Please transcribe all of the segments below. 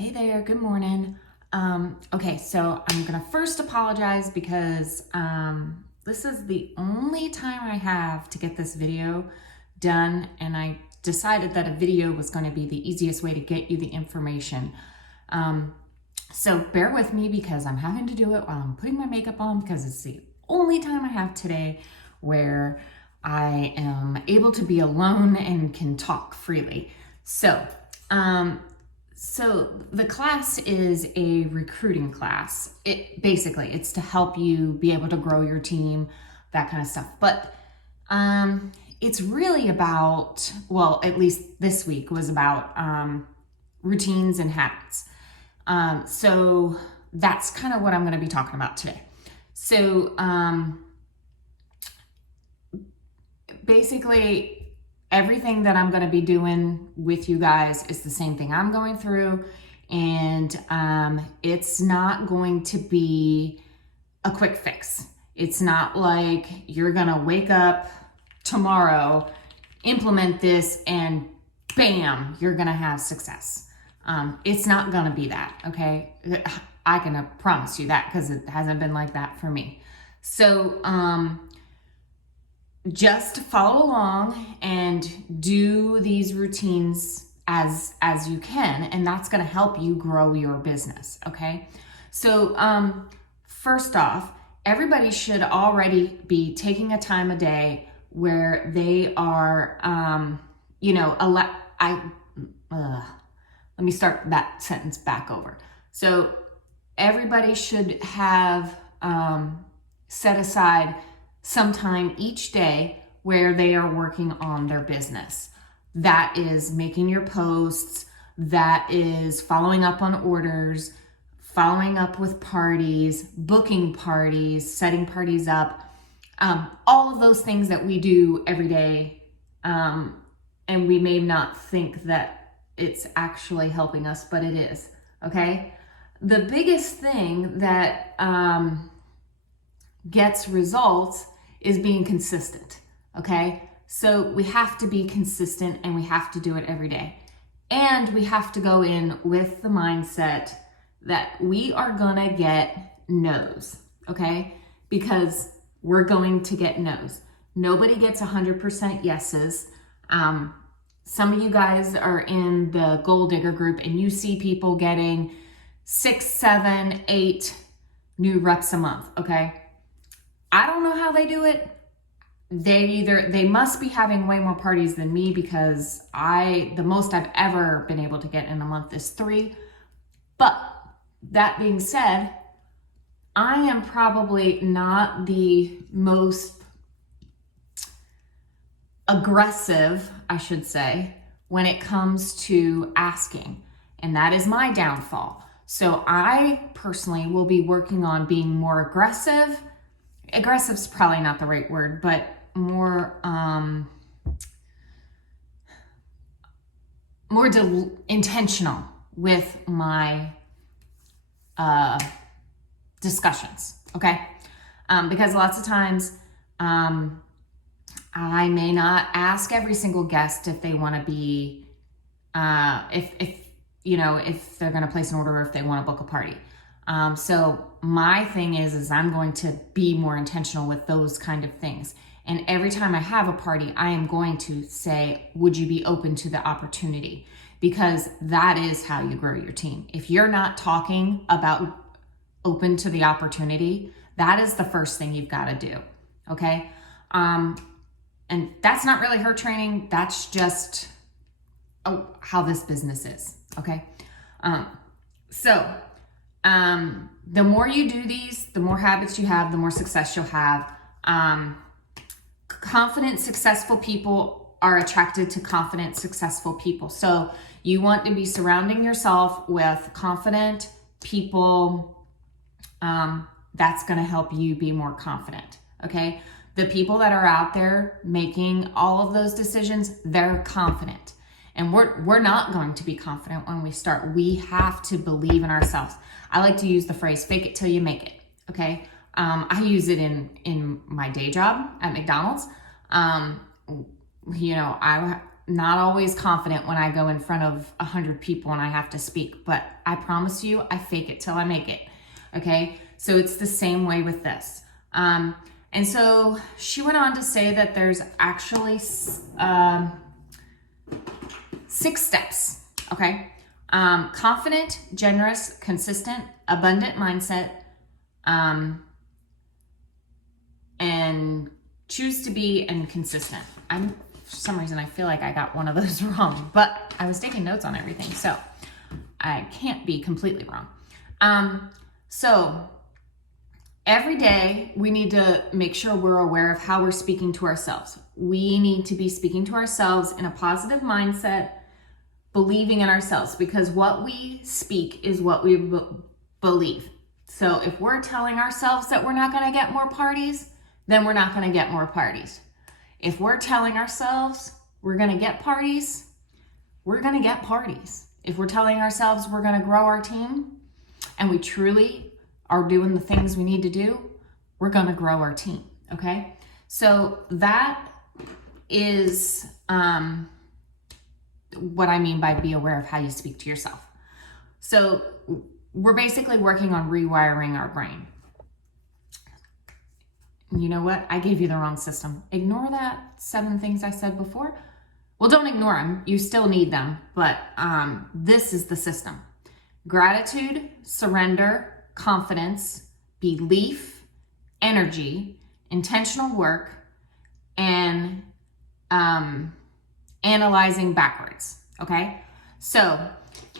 Hey there, good morning. Okay, so I'm gonna first apologize because this is the only time I have to get this video done, and I decided that a video was gonna be the easiest way to get you the information. So bear with me because I'm having to do it while I'm putting my makeup on because it's the only time I have today where I am able to be alone and can talk freely. So the class is a recruiting class. It's to help you be able to grow your team, that kind of stuff. But it's really about, well, at least this week was about routines and habits. So that's kind of what I'm going to be talking about today. So basically, everything that I'm going to be doing with you guys is the same thing I'm going through, and it's not going to be a quick fix. It's not like you're going to wake up tomorrow, implement this, and bam, you're going to have success. It's not going to be that, okay? I can promise you that because it hasn't been like that for me. So, just follow along and do these routines as you can, and that's going to help you grow your business. Okay, so first off, everybody should already be taking a time a day where they are let me start that sentence back over. So everybody should have set aside some time each day where they are working on their business. That is making your posts, that is following up on orders, following up with parties, booking parties, setting parties up, all of those things that we do every day. And we may not think that it's actually helping us, but it is, okay? The biggest thing that gets results is being consistent, okay? So we have to be consistent and we have to do it every day. And we have to go in with the mindset that we are gonna get no's, okay? Because we're going to get no's. Nobody gets 100% yeses. Some of you guys are in the goal digger group and you see people getting 6, 7, 8 new reps a month, okay? I don't know how they do it. They must be having way more parties than me because the most I've ever been able to get in a month is 3. But that being said, I am probably not the most aggressive, I should say, when it comes to asking. And that is my downfall. So I personally will be working on being more aggressive. Aggressive is probably not the right word, but more intentional with my discussions, okay? Because lots of times I may not ask every single guest if they want to be if they're going to place an order or if they want to book a party. So my thing is I'm going to be more intentional with those kind of things. And every time I have a party, I am going to say, would you be open to the opportunity? Because that is how you grow your team. If you're not talking about open to the opportunity, that is the first thing you've got to do. Okay. And that's not really her training. That's just how this business is. Okay. The more you do these, the more habits you have, the more success you'll have. Confident, successful people are attracted to confident, successful people. So you want to be surrounding yourself with confident people. That's going to help you be more confident. Okay. The people that are out there making all of those decisions, they're confident. And we're not going to be confident when we start. We have to believe in ourselves. I like to use the phrase, fake it till you make it, okay? I use it in my day job at McDonald's. I not always confident when I go in front of 100 people and I have to speak, but I promise you, I fake it till I make it. Okay, so it's the same way with this. And so she went on to say that there's actually 6 steps. Okay, confident, generous, consistent, abundant mindset, and choose to be and consistent. For some reason, I feel like I got one of those wrong, but I was taking notes on everything, so I can't be completely wrong. So every day we need to make sure we're aware of how we're speaking to ourselves. We need to be speaking to ourselves in a positive mindset, believing in ourselves, because what we speak is what we believe. So if we're telling ourselves that we're not going to get more parties, then we're not going to get more parties. If we're telling ourselves we're going to get parties, we're going to get parties. If we're telling ourselves we're going to grow our team and we truly are doing the things we need to do, we're going to grow our team. Okay? So that is what I mean by be aware of how you speak to yourself. So we're basically working on rewiring our brain. You know what? I gave you the wrong system. Ignore that 7 things I said before. Well, don't ignore them. You still need them. But this is the system. Gratitude, surrender, confidence, belief, energy, intentional work, and analyzing backwards. Okay? So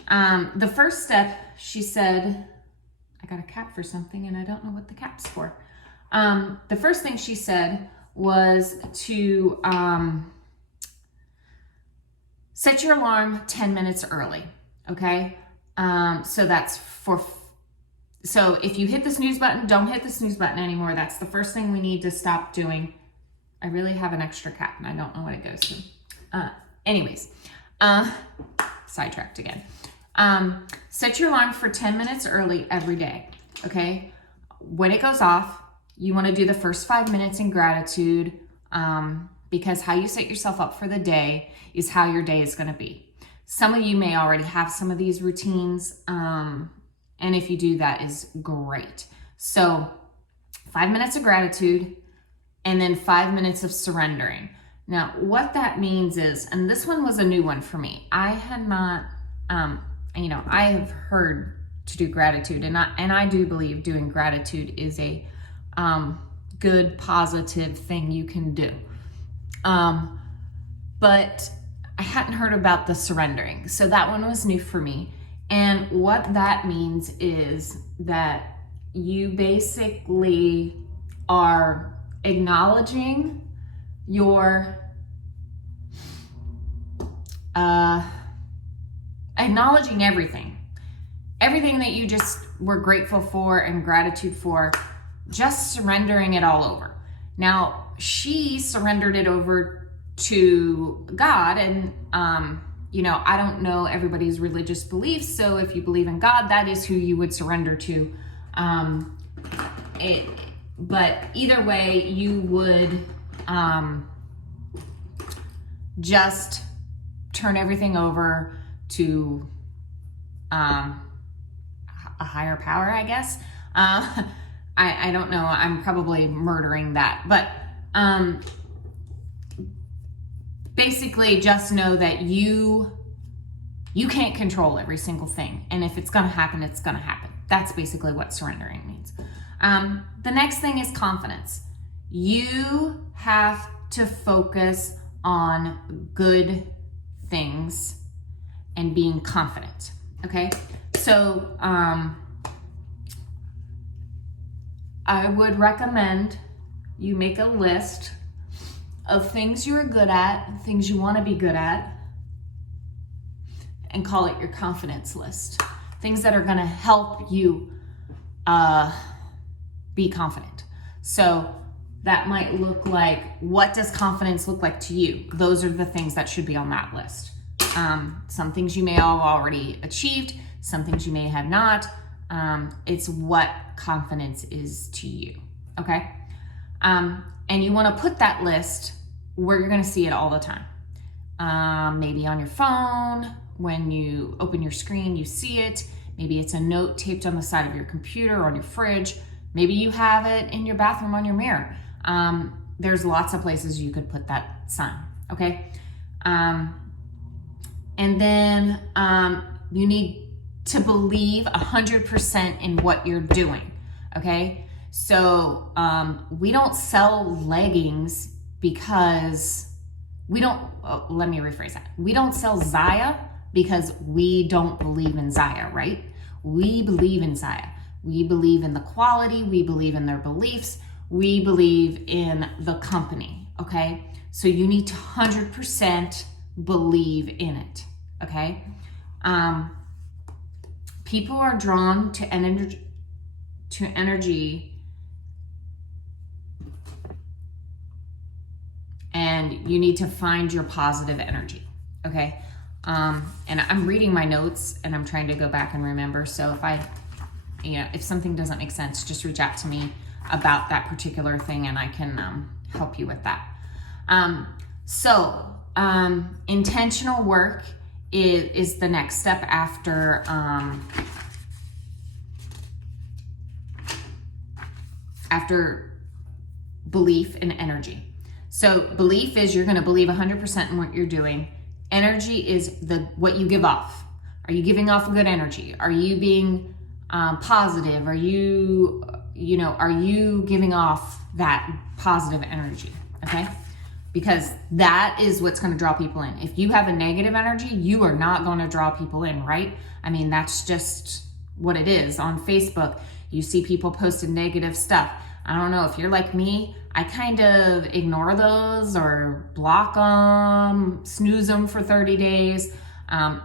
the first step, she said, I got a cap for something and I don't know what the cap's for. The first thing she said was to set your alarm 10 minutes early, okay? So if you hit the snooze button, don't hit the snooze button anymore. That's the first thing we need to stop doing. I really have an extra cap and I don't know what it goes to. Sidetracked again. Set your alarm for 10 minutes early every day, okay? When it goes off, you want to do the first 5 minutes in gratitude, because how you set yourself up for the day is how your day is going to be. Some of you may already have some of these routines, and if you do, that is great. So 5 minutes of gratitude and then 5 minutes of surrendering. Now, what that means is, and this one was a new one for me. I had not, I have heard to do gratitude, and I do believe doing gratitude is a good, positive thing you can do. But I hadn't heard about the surrendering. So that one was new for me. And what that means is that you basically are acknowledging your, acknowledging everything that you just were grateful for and gratitude for, just surrendering it all over. Now, she surrendered it over to God, and I don't know everybody's religious beliefs, so if you believe in God, that is who you would surrender to. But either way, you would just turn everything over to a higher power, I guess. I don't know. I'm probably murdering that. But basically just know that you can't control every single thing. And if it's going to happen, it's going to happen. That's basically what surrendering means. The next thing is confidence. You have to focus on good things and being confident. Okay? So, I would recommend you make a list of things you're good at, things you want to be good at, and call it your confidence list. Things that are going to help you be confident. So that might look like, what does confidence look like to you? Those are the things that should be on that list. Some things you may have already achieved, some things you may have not. It's what confidence is to you, okay? And you want to put that list where you're going to see it all the time. maybe on your phone. When you open your screen, you see it. Maybe it's a note taped on the side of your computer or on your fridge. Maybe you have it in your bathroom on your mirror. There's lots of places you could put that sign, okay? And then you need to believe 100% in what you're doing, okay? So we don't sell leggings because let me rephrase that. We don't sell Zaya because we don't believe in Zaya, right? We believe in Zaya. We believe in the quality. We believe in their beliefs. We believe in the company, okay? So you need to 100% believe in it, okay? People are drawn to energy, and you need to find your positive energy, okay? And I'm reading my notes and I'm trying to go back and remember. So if something doesn't make sense, just reach out to me about that particular thing and I can help you with that. Intentional work is the next step after belief and energy. So belief is you're going to believe 100% in what you're doing. Energy is what you give off. Are you giving off good energy? Are you being positive? Are you giving off that positive energy? Okay? Because that is what's going to draw people in. If you have a negative energy, you are not going to draw people in, right? I mean, that's just what it is. On Facebook, you see people posting negative stuff. I don't know if you're like me, I kind of ignore those or block them, snooze them for 30 days,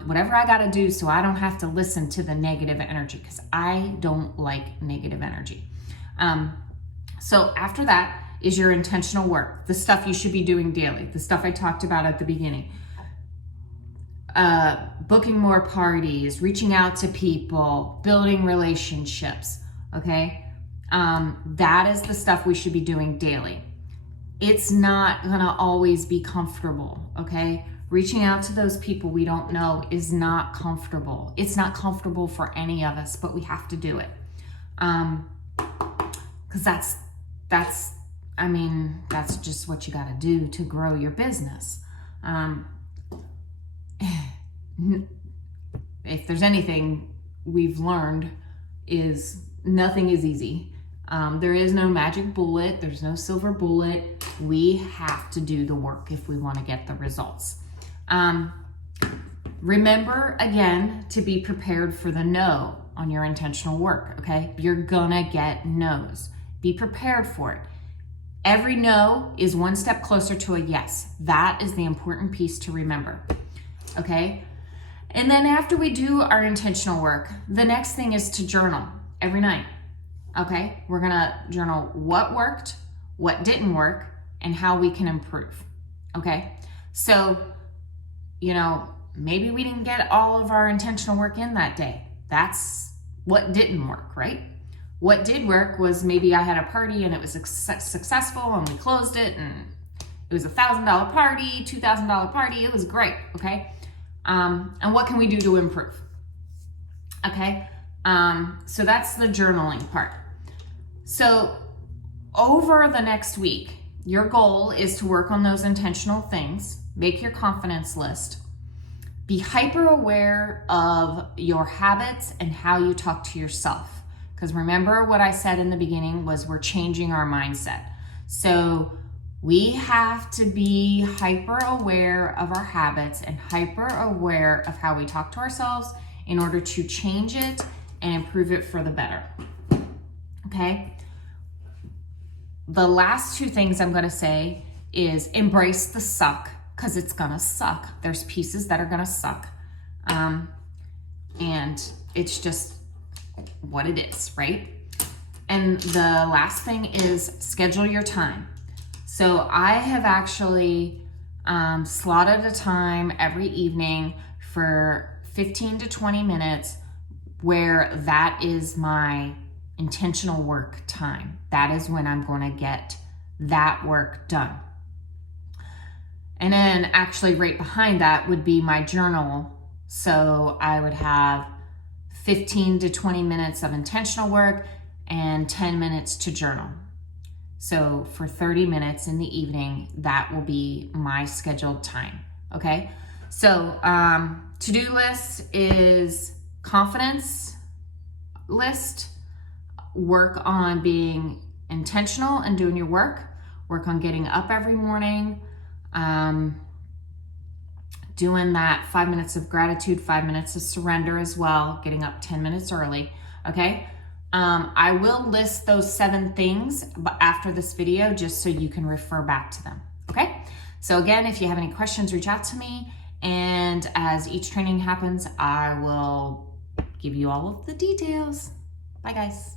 whatever I got to do so I don't have to listen to the negative energy because I don't like negative energy. So after that is your intentional work, the stuff you should be doing daily, the stuff I talked about at the beginning. Booking more parties, reaching out to people, building relationships, okay? That is the stuff we should be doing daily. It's not gonna always be comfortable, okay? Reaching out to those people we don't know is not comfortable. It's not comfortable for any of us, but we have to do it. Because that's just what you gotta do to grow your business. If there's anything we've learned is nothing is easy. There is no magic bullet. There's no silver bullet. We have to do the work if we want to get the results. Remember, again, to be prepared for the no on your intentional work, okay? You're gonna get no's. Be prepared for it. Every no is one step closer to a yes. That is the important piece to remember, okay? And then after we do our intentional work, the next thing is to journal every night. Okay, we're gonna journal what worked, what didn't work, and how we can improve. Okay, so, maybe we didn't get all of our intentional work in that day. That's what didn't work, right? What did work was maybe I had a party and it was successful and we closed it and it was $1,000 party, $2,000 party. It was great, okay? And what can we do to improve? Okay, so that's the journaling part. So over the next week, your goal is to work on those intentional things, make your confidence list, be hyper aware of your habits and how you talk to yourself. Because remember what I said in the beginning was we're changing our mindset. So we have to be hyper aware of our habits and hyper aware of how we talk to ourselves in order to change it and improve it for the better. Okay? The last two things I'm going to say is embrace the suck, because it's going to suck. There's pieces that are going to suck. And it's just what it is, right? And the last thing is schedule your time. So I have actually slotted a time every evening for 15 to 20 minutes where that is my intentional work time. That is when I'm going to get that work done. And then actually right behind that would be my journal. So I would have 15 to 20 minutes of intentional work and 10 minutes to journal. So for 30 minutes in the evening, that will be my scheduled time. Okay. So to-do list is confidence list, work on being intentional and doing your work on getting up every morning, doing that 5 minutes of gratitude, 5 minutes of surrender as well, getting up 10 minutes early. Okay. I will list those 7 things after this video just so you can refer back to them. Okay. So again, if you have any questions, reach out to me. And as each training happens, I will give you all of the details. Bye guys.